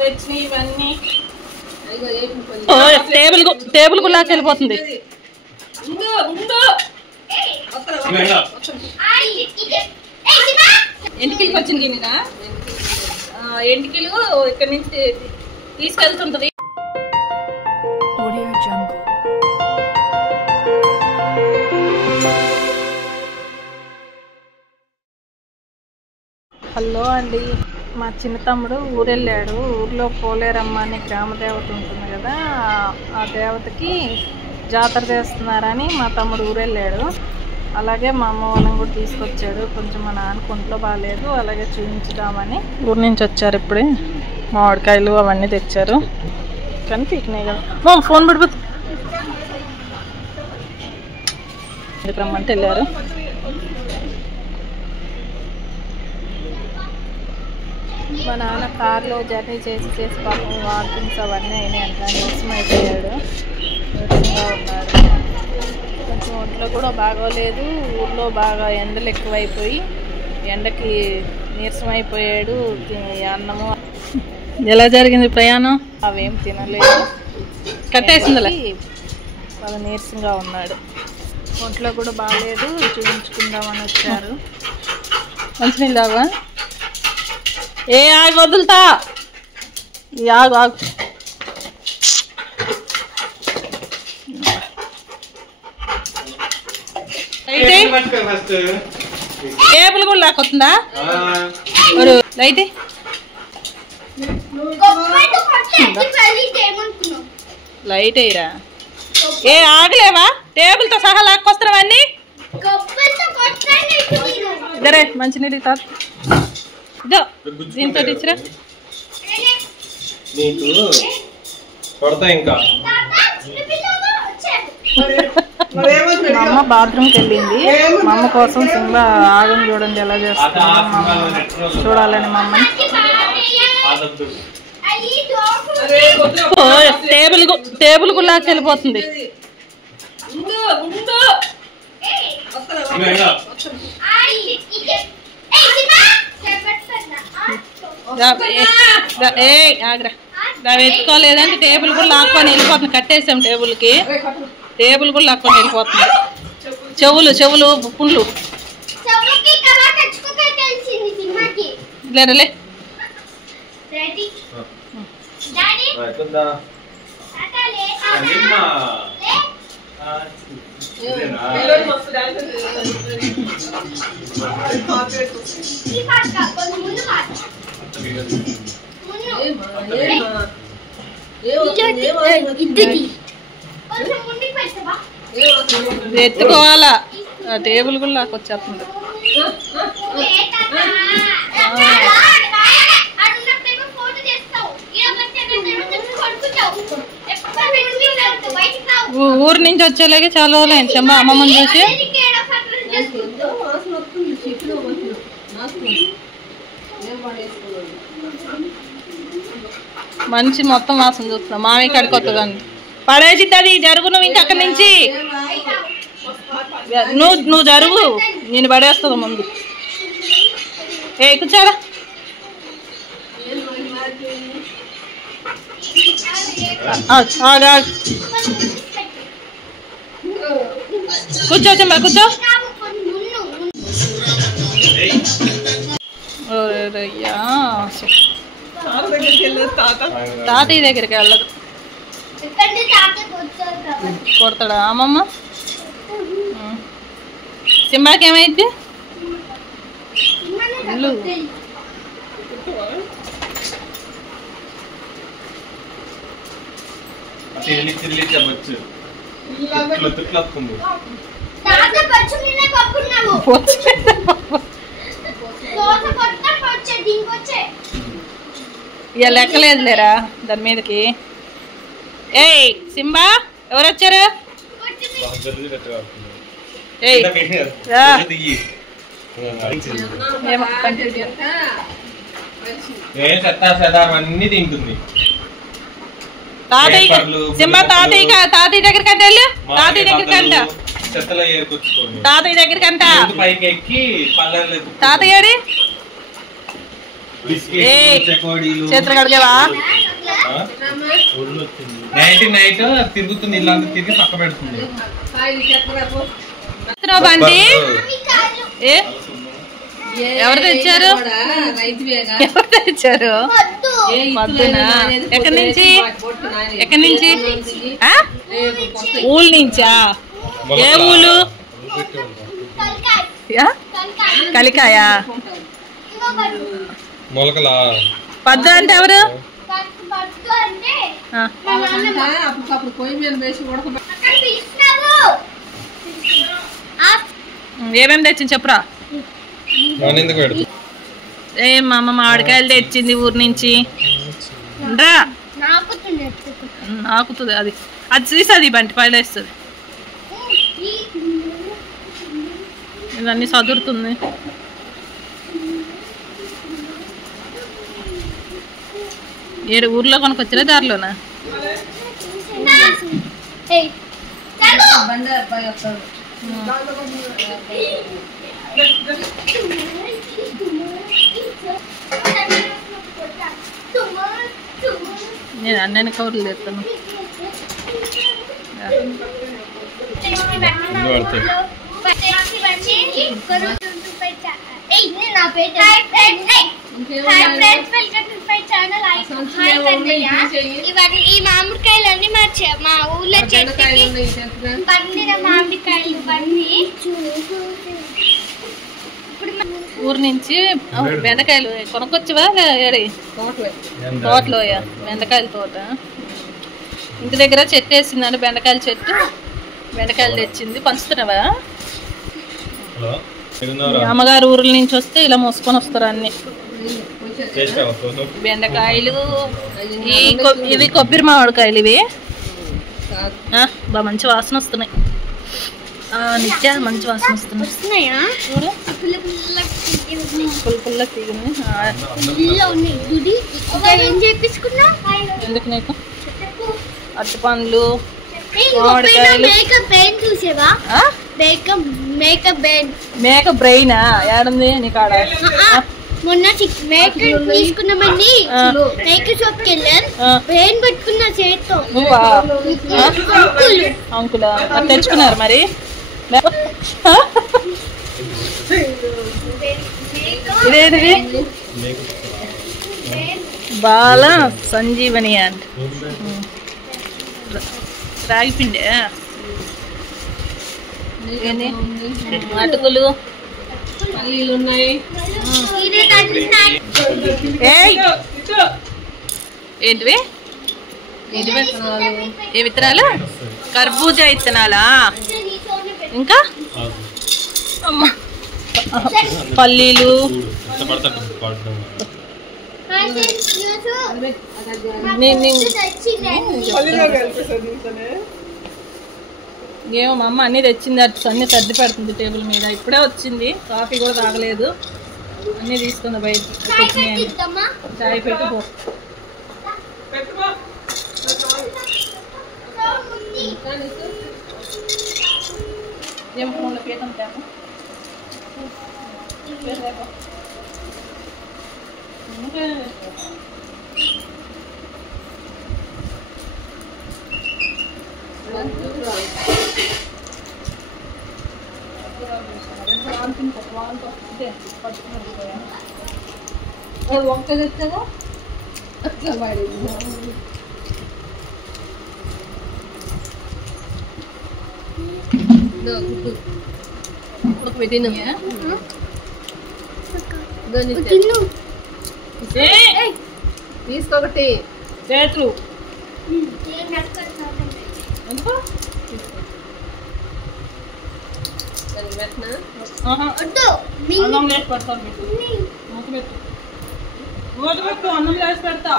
తెచ్చినాయి ఇవన్నీ. టేబుల్ గులాకి వెళ్ళిపోతుంది. ఎంటికలకి వచ్చింది కదా, ఎంటికలు ఇక్కడ నుంచి తీసుకెళ్తుంటది. హలో అండి, మా చిన్న తమ్ముడు ఊరెళ్ళాడు. ఊర్లో పోలేరమ్మ అనే గ్రామ దేవత ఉంటుంది కదా, ఆ దేవతకి జాతర చేస్తున్నారని మా తమ్ముడు ఊరెళ్ళాడు. అలాగే మా అమ్మ వాళ్ళని కూడా తీసుకొచ్చాడు. కొంచెం మా నాన్నకు ఒంట్లో బాగాలేదు, అలాగే చూపించుదామని ఊరి నుంచి వచ్చారు. ఇప్పుడే మామిడికాయలు అవన్నీ తెచ్చారు, కానీ పీకినాయి కదా. ఫోన్ పడిపోతుంది, రమ్మంటే వెళ్ళారు. మా నాన్న కార్లో జర్నీ చేసి పాపం వాకింగ్స్ అవన్నీ అయినాయి అంట, నీరసం అయిపోయాడు, నీరసంగా ఉన్నాడు. కొంచెం ఒంట్లో కూడా బాగోలేదు. ఊళ్ళో బాగా ఎండలు ఎక్కువైపోయి ఎండకి నీరసం అయిపోయాడు. అన్నము ఎలా జరిగింది ప్రయాణం? అవేం తినలేదు, కట్టేసింది. బాగా నీరసంగా ఉన్నాడు, ఒంట్లో కూడా బాగాలేదు, చూపించుకుందామని వచ్చారు. మంచినీళ్ళు తాగా? ఏ ఆగు, వదులుతా, ఆగు ఆగు. టేబుల్ కూడా లాక్కొస్తుందా? Light light అయ్యరా. ఏ ఆగలేవా? టేబుల్తో సహా లాక్కొస్తున్నావన్నీ. ఇద్దరే మంచినీళ్ళు తాత. ఇదో దీంతో ఇచ్చిరా. మా అమ్మ బాత్రూమ్కి వెళ్ళింది. మా అమ్మ కోసం సింబా ఆగం చూడండి ఎలా చేస్తుంది, చూడాలని మా అమ్మ. టేబుల్ గులాకి వెళ్ళిపోతుంది. ఎత్తుకోలేదంటే టేబుల్ కూడా లాక్కొని వెళ్ళిపోతుంది. కట్టేసాం టేబుల్కి, టేబుల్ కూడా లాక్కొని వెళ్ళిపోతుంది. చెవులు పుండ్లు లేరలే. ఎత్తుకోవాలా, టేబుల్ కూడా లాక్కొచ్చేస్తుంది. ఊరు నుంచి వచ్చేలాగే చాలా రోజులు అయింది చెమ్మ అమ్మమ్మని చూసి. మంచి మొత్తం వాసన చూస్తున్నాం. మామయ్య కాడికి వస్తుందండి, పడేసిద్ది అది. జరుగు నువ్వు ఇంకా అక్కడి నుంచి, నువ్వు జరుగు, నేను పడేస్తుంది ముందు. ఏ కూర్చోరా, కూర్చో చెమ్మ కూర్చో. అయ్యా తాతయ్య దగ్గరికి వెళ్ళదు, కొడతాడా అమ్మమ్మ? సింబాకి ఏమైంది? ఇక లెక్కలేదు లేరా దాని మీదకి. ఏయ్ సింబా, ఎవరు వచ్చారు? సింబా తాతయ్య దగ్గరికి అంటే వెళ్ళు, తాతయ్య దగ్గరికి అంట, తాతయ్య దగ్గరికి అంట. తాతయ్య చేతులు కడిగేవా? నైట్ తిరుగుతుంది, ఇల్లంతా తిరిగి పక్క పెడుతుంది. బండి ఎవరు తెచ్చారు? ఎవరు తెచ్చారు? పొద్దునా? ఎక్కడి నుంచి? ఎక్కడి నుంచి? ఊళ్ళ నుంచా? ఏ ఊళ్ళు? కలికాయ. మొలకలా? పద్దు అంటే ఎవరు? ఏమేమి తెచ్చింది చెప్పురా. ఏం మా అమ్మ మామిడికాయలు తెచ్చింది ఊరి నుంచి. రా నాకుతుంది అది, అది తీస్తుంది బంటి పైన వేస్తుంది. ఇవన్నీ చదురుతుంది. ఏడు ఊర్లో కొనుక్కొచ్చలే దారిలోనా? నేను అన్నీ కవర్లు తెస్తాను. ఈ మామిడికాయలన్నీ మా ఊళ్ళో పండిన మామిడికాయలు ఊరు నుంచి బెండకాయలు కొనుక్కొచ్చివా? ఏడి తోటలో బెండకాయల తోట. ఇంటి దగ్గర చెట్టు వేసిందండి, బెండకాయల చెట్టు. బెండకాయలు తెచ్చింది, పంచుతున్నావా? అమ్మగారు ఊర్ల నుంచి వస్తే ఇలా మోసుకొని వస్తారు అన్ని. బెండకాయలు, ఇవి కొబ్బరి మామిడికాయలు. ఇవి బాగా మంచి వాసన వస్తున్నాయి. నిత్య మంచి వాసన వస్తున్నాయి. పుల్ల తీగుంది. ఎందుకు నీకు? అరటి పండ్లు, మామిడికాయలు. మేక బ్రెయినా ఏడుంది నీ కాడ? మొన్న మేకప్ తీసుకున్నామండి, మేకప్ షాప్ కి వెళ్ళాం. బ్రెయిన్ పట్టుకున్న చేతితో. అంకులా తెచ్చుకున్నారు మరి? ఇదేంటిది? బాల సంజీవని అండ్ రాగి పిండి, అటుకులు, పల్లీలు ఉన్నాయి. ఏంటివి? ఏ విత్తనాలు? కర్బూజా విత్తనాలా? ఇంకా పల్లీలు, ఏమో మా అమ్మ అన్నీ తెచ్చింది. అన్నీ సర్ది పెడుతుంది టేబుల్ మీద. ఇప్పుడే వచ్చింది, కాఫీ కూడా తాగలేదు. అన్నీ తీసుకుంది బయట. చాయ్ పెట్టుకో. ఏం ఫోన్లో పీతం తేమో. వంక తెచ్చగా అట్లా పడింది. తీసుకోకటి చేతులు అన్నం లేసి పెడతాను. మూత పెట్టు, అన్నం లేసి పెడతా.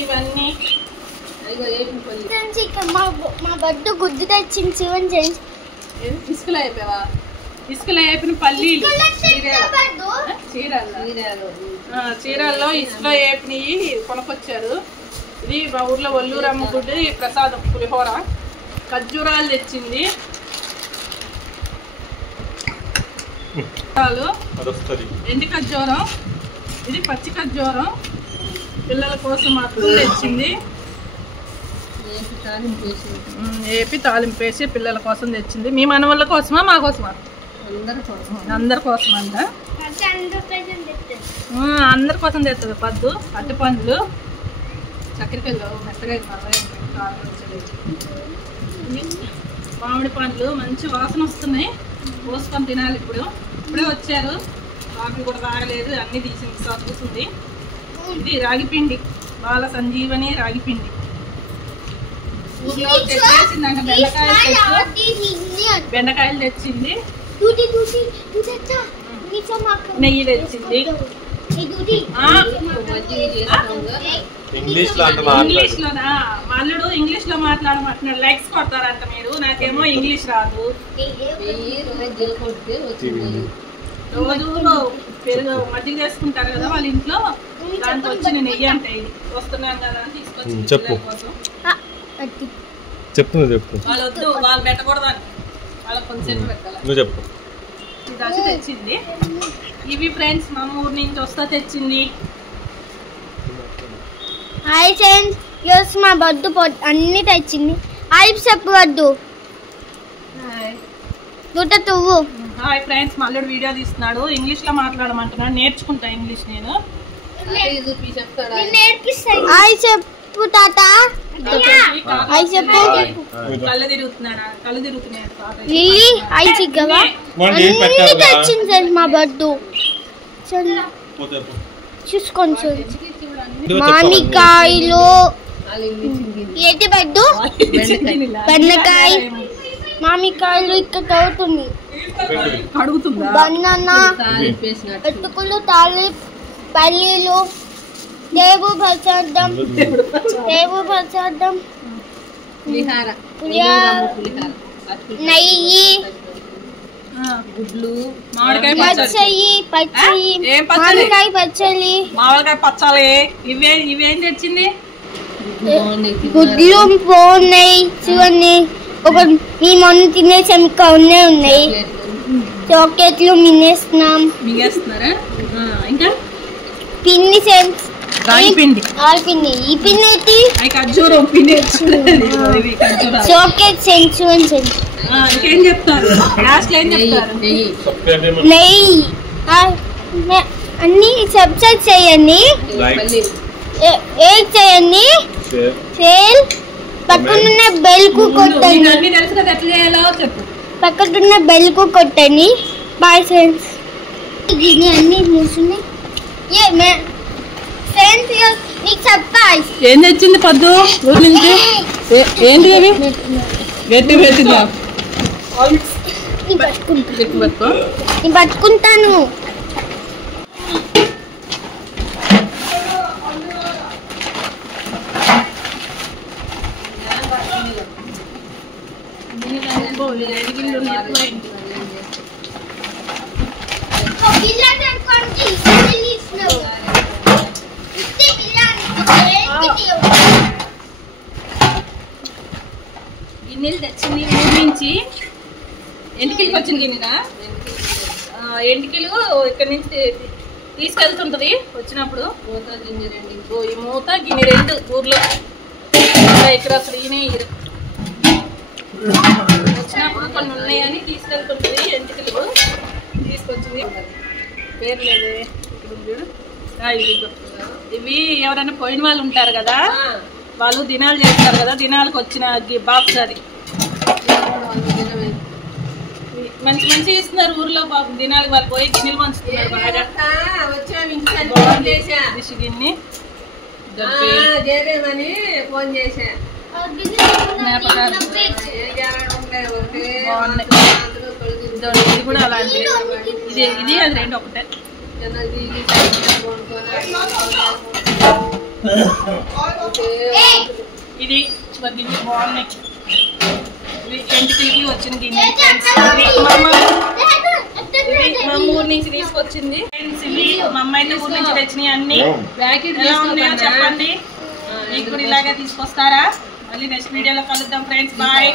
ఇవన్నీ మా బడ్డు గుడ్డు తెచ్చింది. శివన్ చేసి తీసుకులా అయిపోయావా? ఇసుకలో వేపిన పల్లీలు, చీరాల్లో ఇసుకలో వేపినవి కొనుకొచ్చారు. ఇది మా ఊర్లో ఒల్లూరమ్మ గుడి ప్రసాదం పులిహోర. ఖర్జూరాలు తెచ్చింది, ఎండి ఖర్జూరం, ఇది పచ్చి ఖర్జూరం పిల్లల కోసం మాత్రం తెచ్చింది. ఏపి తాలింపేసి పిల్లల కోసం తెచ్చింది. మీ మనవాళ్ళ కోసమా మా కోసమా? అందరి కోసం అంట. అందరి కోసం తెస్తుంది పద్దు. అట్టి పండ్లు, చక్కెరకాయలు మెత్తగా మామిడి పండ్లు మంచి వాసన వస్తున్నాయి. పోసుకొని తినాలి. ఇప్పుడే వచ్చారు, కాఫీ కూడా తాగలేదు, అన్నీ తీసింది కూర్చుంది. ఇది రాగిపిండి, బాల సంజీవని రాగిపిండి. ఊర్లో తెచ్చేసిందంట బెండకాయలు తెచ్చింది, నెయ్యి తెచ్చింది. ఇంగ్లీష్లోనా? మల్లుడు ఇంగ్లీష్ లో మాట్లాడమంటున్నాడు. లైక్స్ కొడతారంట మీరు, నాకేమో ఇంగ్లీష్ రాదు. రోజు పెరుగు మజ్జిగ చేసుకుంటారు కదా వాళ్ళ ఇంట్లో, దానికి వచ్చిన నెయ్యి అంటే ఇది. వస్తున్నాను కదా అని తీసుకొచ్చి వాళ్ళు వద్దు, వాళ్ళు పెట్టకూడదని వాళ్ళకి కొంచెం పెట్టాలి. ఇది వచ్చి తెచ్చింది. ఇవి ఫ్రెండ్స్ మా ఊరు నుంచి వస్తా తెచ్చింది. హాయ్ ఫ్రెండ్స్, ఈరోజు మా బద్దు అన్ని తెచ్చింది. హాయ్ చెప్పవద్దు. హాయ్ ఫ్రెండ్స్, మల్లుడు వీడియో తీస్తున్నాడు. ఇంగ్లీష్ లో మాట్లాడమంటున్నాడు, నేర్చుకుంటా ఇంగ్లీష్ నేను. హాయ్ చెప్పు తాత. హాయ్ చెప్పు. కళ్ళు తిరుగుతున్నాడా? కళ్ళు తిరుగుతున్నాడు. హాయ్ చిక్కవా. అన్ని తెచ్చింది మా బద్దు. చూసుకోండి. మామిడికాయలు, ఏంటి బద్దు? బెండకాయ, మామిడికాయలు ఇక్కడ తవ్వుతుంది. బనానా, అటుకులు, పల్లీలు, దేవుడు ప్రసాదం, నెయ్యి, మామిడికాయ పచ్చడి, మామిడికాయ పచ్చడి. ఇవేం తెచ్చింది? గుడ్లు బాగున్నాయి చూడండి. ఒక మీ మొన్న తినేసాం, ఇంకా ఉన్నాయి. చాక్లెట్లు మింగేస్తున్నారా? ఇంకా పిండి రాగిపిండి. ఈ పిండి ఏంటి? ఖర్జూరం పిండి. Chocolate sense. ఇంకేం చెప్తారు? లాస్ట్ ఏం చెప్తారు? నెయ్యి అన్ని సబ్స్క్రైబ్ చేయండి, చేయండి, షేర్, పక్కనున్న బెల్ కు కొట్టండి. తెలుసు కదా ఎట్లా చేయాలో చెప్పు. పక్కనున్న బెల్ కు కొట్టండి. Bye friends. అన్ని మూసున్నాయి. ఏం తెచ్చింది పద్దు ఊరి నుంచి? ఏంటి అవి? పట్టుకుంటాను. గిన్నెలు తెచ్చింది ఊరి నుంచి. ఎంటికలకి వచ్చిన గిన్నెనా? ఎంటికలు ఇక్కడ నుంచి తీసుకెళ్తుంటది వచ్చినప్పుడు. ఈ మూత గిన్నె రెండు ఊర్లో ఇక్కడ అసలు ఈయన వచ్చినప్పుడు కొన్ని ఉన్నాయని తీసుకెళ్తుంటది. ఎంటికలు తీసుకొచ్చింది. పేరు లేదు చూడు. ఇవి ఎవరైనా పోయిన వాళ్ళు ఉంటారు కదా, వాళ్ళు దినాలు చేస్తారు కదా, దినాలకు వచ్చిన బాక్స్ అది. మంచి మంచిగా ఇస్తున్నారు ఊర్లో పాపం. దినాలకు వాళ్ళు పోయి గిన్నెలు పంచుతున్నారు బాగా. గిన్నె ఫోన్ చేసా ఇది కూడా అలాంటిది. ఇది అది రెండు ఒకటే. ఇది బాగున్నాయి. ఎంటికలకి వచ్చిన గిన్నె. మా ఊరు నుంచి తీసుకొచ్చింది ఫ్రెండ్స్. ఇవి మా అమ్మాయి ఊరు నుంచి తెచ్చినాయి అన్ని. ఎలా ఉన్నాయో చెప్పండి. మీకు కూడా ఇలాగే తీసుకొస్తారా? మళ్ళీ నెక్స్ట్ వీడియోలో కలుద్దాం ఫ్రెండ్స్. బాయ్.